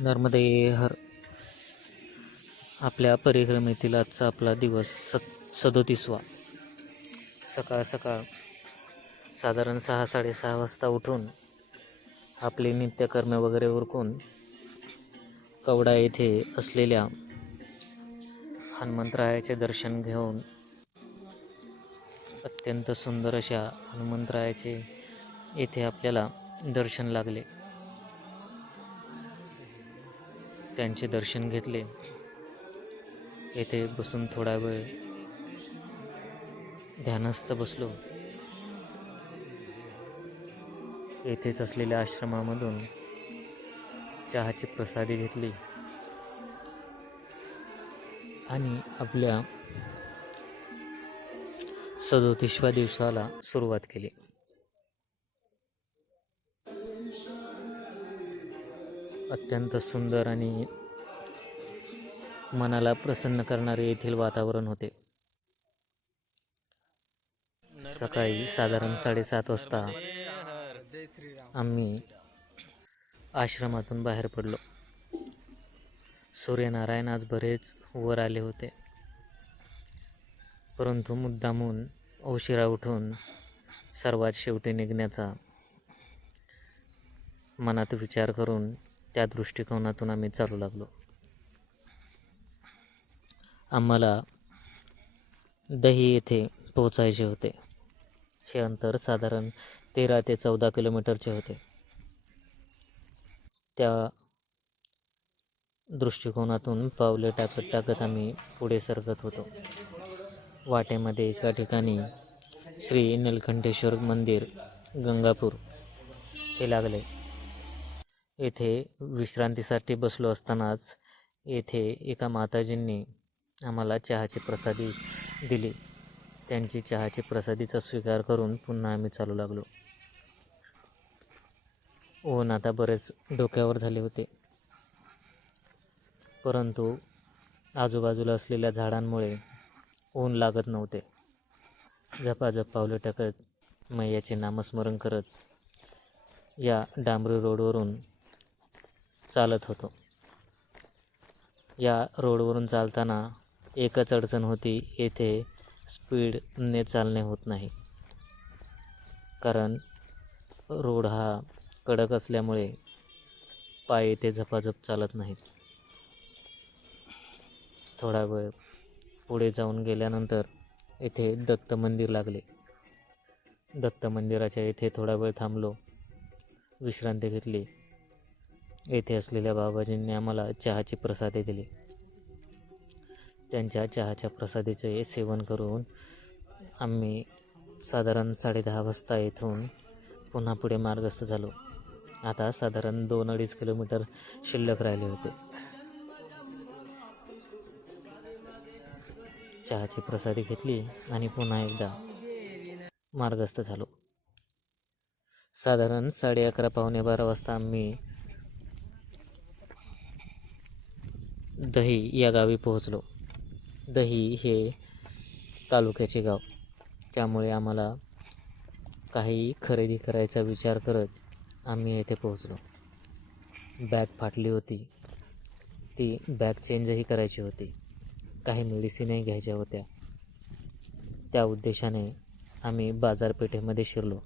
नर्मदे हर. आपल्या परिक्रमेतील आजचा आपला दिवस स सदोतीसवा. सकाळ सकाळ. साधारण सहा साडेसहा वाजता उठून आपले नित्यकर्मे वगैरे उरकून कवडा येथे असलेल्या हनुमंतरायाचे दर्शन घेऊन अत्यंत सुंदर अशा हनुमंतरायाचे येथे आपल्याला दर्शन लागले. त्यांचे दर्शन घेतले. येथे बसून थोडा वेळ ध्यानस्थ बसलो. येथेच असलेल्या आश्रमामधून चहाची प्रसादी घेतली. आणि आपल्या सदोतीसव्या दिवसाला सुरुवात केली. अत्यंत सुंदर आणि मनाला प्रसन्न करणारे येथील वातावरण होते. सकाळी साधारण साडेसात वाजता आम्ही आश्रमातून बाहेर पडलो. सूर्यनारायण आज बरेच वर आले होते. परंतु मुद्दामून उशिरा उठून सर्वात शेवटी निघण्याचा मनात विचार करून त्या दृष्टिकोनातून आम्ही चालू लागलो. आम्हाला दही येथे पोचायचे होते. हे अंतर साधारण तेरा ते चौदा किलोमीटरचे होते. त्या दृष्टिकोनातून पावले टाकत टाकत आम्ही पुढे सरकत होतो. वाटेमध्ये एका ठिकाणी श्री निलकंठेश्वर मंदिर गंगापूर हे लागले. येथे विश्रांतीसाठी बसलो असतानाच येथे एका माताजींनी आम्हाला चहाची प्रसादी दिली. त्यांची चहाची प्रसादीचा स्वीकार करून पुन्हा आम्ही चालू लागलो. ऊन आता बरेच डोक्यावर झाले होते. परंतु आजूबाजूला असलेल्या झाडांमुळे ऊन लागत नव्हते. झपाझप पावले टाकत मैयाचे नामस्मरण करत या डांबरी रोडवरून चालत होतो. या रोडवरून चालताना एकच अडचण होती येथे स्पीडने चालणे होत नाही. कारण रोड हा कडक असल्यामुळे पाय येथे झपाझप चालत नाहीत. थोडा वेळ पुढे जाऊन गेल्यानंतर येथे दत्त मंदिर लागले. दत्त मंदिराच्या येथे थोडा वेळ थांबलो विश्रांती घेतली. येथे असलेल्या बाबाजींनी आम्हाला चहाची प्रसादे दिली. त्यांच्या चहाच्या प्रसादीचे सेवन करून आम्ही साधारण साडेदहा वाजता येथून पुन्हा पुढे मार्गस्थ झालो. आता साधारण दोन अडीच किलोमीटर शिल्लक राहिले होते. चहाची प्रसादी घेतली आणि पुन्हा एकदा मार्गस्थ झालो. साधारण साडे अकरा पावणे बारा वाजता आम्ही दही या गावी पोहोचलो. दही हे तालुक्याचे गाव. त्यामुळे आम्हाला काही खरेदी करायचा विचार करत आम्ही येथे पोहोचलो. बॅग फाटली होती. ती बॅग चेंजही करायची होती. काही मेडिसिनही घ्यायच्या होत्या. त्या उद्देशाने आम्ही बाजारपेठेमध्ये शिरलो.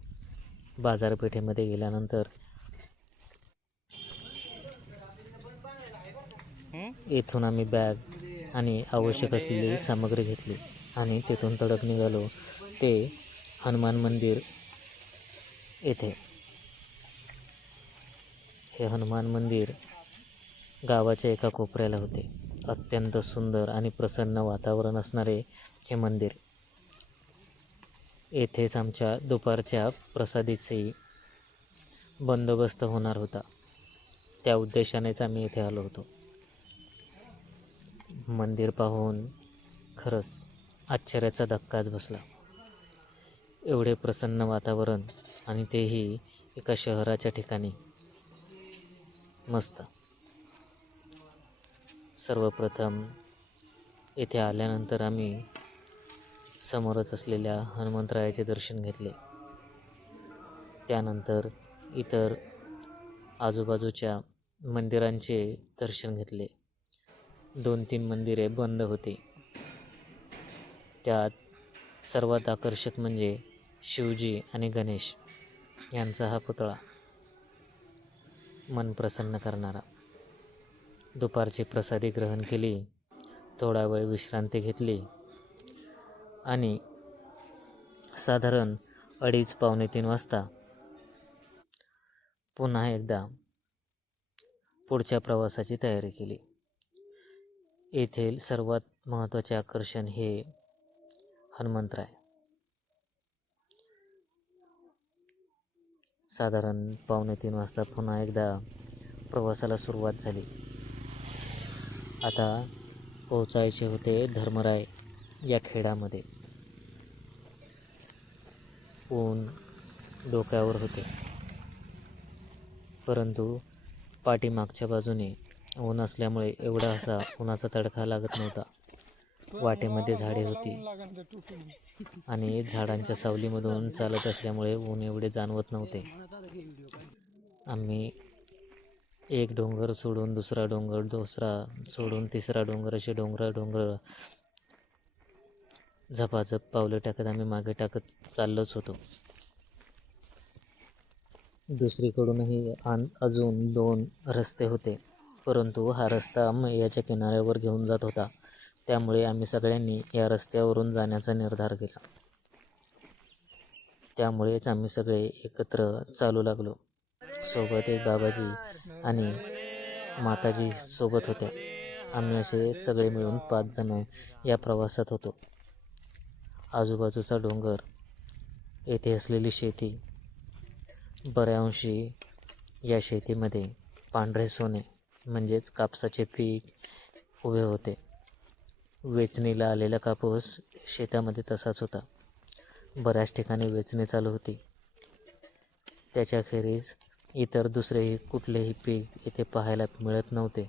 बाजारपेठेमध्ये गेल्यानंतर येथून आम्ही बॅग आणि आवश्यक असलेली सामग्री घेतली आणि तेथून तडक निघालो. ते हनुमान मंदिर येथे. हे हनुमान मंदिर गावाच्या एका कोपऱ्याला होते. अत्यंत सुंदर आणि प्रसन्न वातावरण असणारे हे मंदिर. येथेच आमच्या दुपारच्या प्रसादीचाही बंदोबस्त होणार होता. त्या उद्देशानेच आम्ही येथे आलो होतो. मंदिर पाहून खरंच आश्चर्याचा धक्काच बसला. एवढे प्रसन्न वातावरण आणि तेही एका शहराच्या ठिकाणी. मस्त. सर्वप्रथम येथे आल्यानंतर आम्ही समोरच असलेल्या हनुमंतरायाचे दर्शन घेतले. त्यानंतर इतर आजूबाजूच्या मंदिरांचे दर्शन घेतले. दोन तीन मंदिरे बंद होती. त्यात सर्वात आकर्षक म्हणजे शिवजी आणि गणेश यांचा हा पुतळा. मन प्रसन्न करणारा. दुपारची प्रसादी ग्रहण केली थोडा वेळ विश्रांती घेतली आणि साधारण अडीच पावणे तीन वाजता पुन्हा एकदा पुढच्या प्रवासाची तयारी केली. येथील सर्वात महत्त्वाचे आकर्षण हे हनुमंतराय साधारण पावणे तीन वाजता पुन्हा एकदा प्रवासाला सुरुवात झाली. आता पोचायचे होते धर्मराय या खेडामध्ये. ऊन डोक्यावर होते. परंतु पाठीमागच्या बाजूने ऊन असल्यामुळे एवढा असा उन्हाचा तडका लागत नव्हता. वाटेमध्ये झाडे होती. आणि झाडांच्या सावलीमधून चालत असल्यामुळे ऊन एवढे जाणवत नव्हते. आम्ही एक डोंगर सोडून दुसरा डोंगर दुसरा सोडून तिसरा डोंगर असे डोंगर डोंगर झपाझप पावलं टाकत आम्ही मागे टाकत चाललोच होतो. दुसरीकडूनही आण अजून दोन रस्ते होते. परंतु हा रस्ता मैयाच्या किनाऱ्यावर घेऊन जात होता. त्यामुळे आम्ही सगळ्यांनी या रस्त्यावरून जाण्याचा निर्धार केला. त्यामुळेच आम्ही सगळे एकत्र चालू लागलो. सोबत एक बाबाजी आणि माताजी सोबत होत्या आम्ही असे सगळे मिळून पाच जण या प्रवासात होतो. आजूबाजूचा डोंगर येथे असलेली शेती बऱ्याअंशी या शेतीमध्ये पांढरे सोने म्हणजेच कापसाचे पीक उभे होते. वेचणीला आलेला कापूस शेतामध्ये तसाच होता. बऱ्याच ठिकाणी वेचणी चालू होती. त्याच्याखेरीज इतर दुसरेही कुठलेही पीक इथे पाहायला मिळत नव्हते.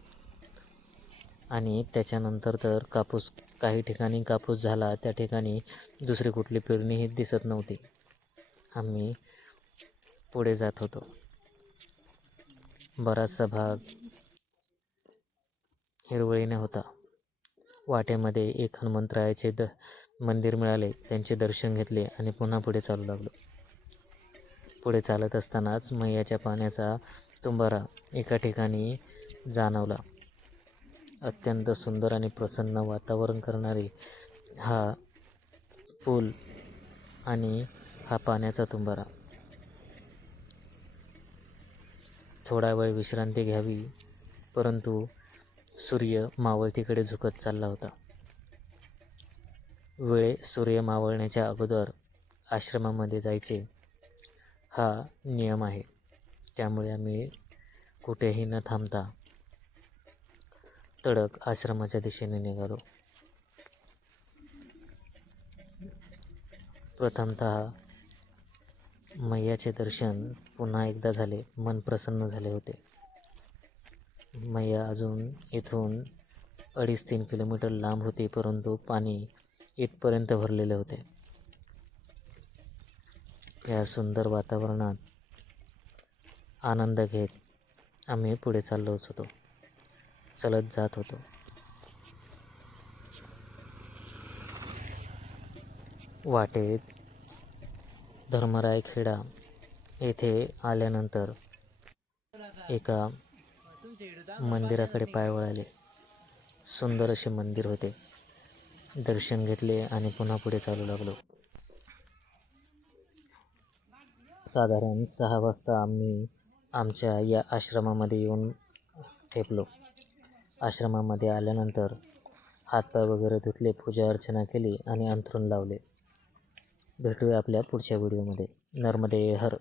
आणि त्याच्यानंतर तर कापूस काही ठिकाणी कापूस झाला त्या ठिकाणी दुसरी कुठली पेरणीही दिसत नव्हती. आम्ही पुढे जात होतो. बराचसा भाग हिरवळीने होता. वाटेमध्ये एक हनुमंतरायाचे द मंदिर मिळाले. त्यांचे दर्शन घेतले आणि पुन्हा पुढे चालू लागलो. पुढे चालत असतानाच मैयाच्या पाण्याचा तुंबारा एका ठिकाणी जाणवला. अत्यंत सुंदर आणि प्रसन्न वातावरण करणारी हा पूल आणि हा पाण्याचा तुंबारा थोडा वेळ विश्रांती घ्यावी परंतु सूर्य मावळतीकडे झुकत चालला होता. वेळे सूर्य मावळण्याच्या अगोदर आश्रमामध्ये जायचे. हा नियम आहे. त्यामुळे आम्ही कुठेही न थांबता तडक आश्रमाच्या दिशेने निघालो. प्रथमतः मैयाचे दर्शन पुन्हा एकदा झाले. मन प्रसन्न झाले होते. मैया अजून इथून अडीच तीन किलोमीटर लांब होती परंतु पाणी इथपर्यंत भरलेले होते. या सुंदर वातावरणात आनंद घेत आम्ही पुढे चाललोच होतो. चलत जात होतो. वाटेत धर्मराय खेडा येथे आल्यानंतर एका मंदिराकडे पाय वळाले. सुंदर असे मंदिर होते. दर्शन घेतले आणि पुन्हा पुढे चालू लागलो. साधारण सहा वाजता आम्ही आमच्या या आश्रमामध्ये येऊन ठेपलो. आश्रमामध्ये आल्यानंतर हातपाय वगैरे धुतले पूजा अर्चना केली आणि अंथरून लावले. भेटूया आपल्या पुढच्या व्हिडिओमध्ये. नर्मदे हर.